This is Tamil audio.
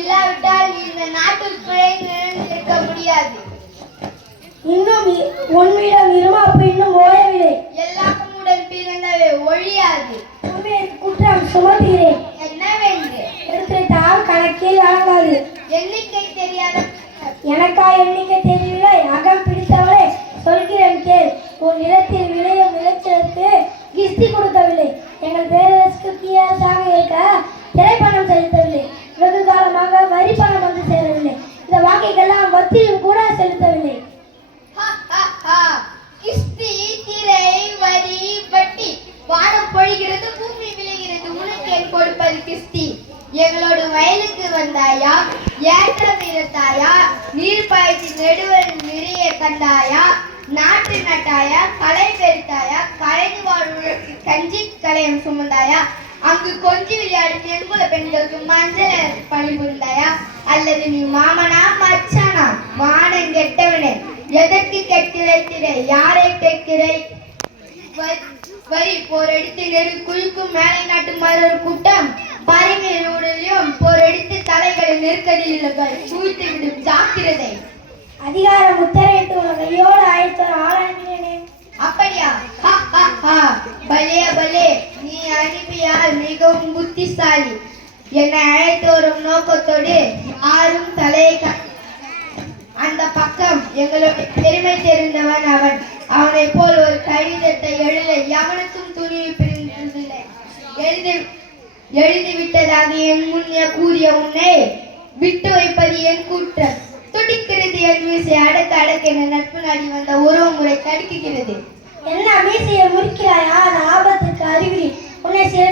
இல்லாவிட்டால் இந்த பிழை நிலைத்திருக்க முடியாது. இன்னும் உன்னிடம் இருமாப்பு இன்னும் ஓயவில்லை. எல்லாமுடன் பிறந்தவை ஒழியாது. உண்மையை குற்றம் சுமத்துகிறேன். என்னவென்று? எடுத்துரைத்தால் கணக்கில் அடங்காது எண்ணிக்கை தெரியாத எனக்கா எண்ணிக்கை தெரியவில்லை வந்தாயா? ஏற்றம் இருத்தாயா நீர் பாய்ச்சி நெடுவல் நிறைய கண்டாயா? நாட்டு நட்டாயா? களை பெருத்தாயா களைந்து வாழ்வுக்கு கஞ்சி கலையம் சுமந்தாயா? அங்கு கொஞ்சி விளையாடும் எங்குல பெண்களுக்கு மஞ்சள் பணிபுரிந்தாயா அல்லது நீ மாமனா மச்சானா? மானம் கெட்டவனே எதற்கு கெட்டிழைத்திட யாரை கேட்கிறாய் வ- வரி போரடித்து நெரு குழுக்கும் மேலை நாட்டு ஒரு கூட்டம். பரிமையுடலையும் போரடித்து தலைகளை நெருக்கடியில் குவித்து விடும் ஜாக்கிரதை. அதிகாரம் உத்தரவிட்டு கையோடு அழைத்து ஆளாகிறேனே அப்படியா? ஹா, ஹா, ஹா. பலே பலே. நீ அனுப்பியால் மிகவும் புத்திசாலி. என்னை அழைத்து வரும் நோக்கத்தோடு யாரும் தலையை அந்த பக்கம் எங்களுடைய பெருமை தெரிந்தவன் அவன். அவனை போல் ஒரு கடிதத்தை எழுத எவனுக்கும் துணிவு பிரிந்ததில்லை எழுதி எழுதிவிட்டதாக என் முன்னே கூறிய உன்னை விட்டு வைப்பது என் குற்றம். துடிக்கிறது என் மீசை அடக்க அடக்க என நட்பு நாடி வந்த உறவு முறை தடுக்குகிறது. என்ன மீசையை முறிக்கிறாயா? அது ஆபத்துக்கு அறிகுறி. உன்னை சில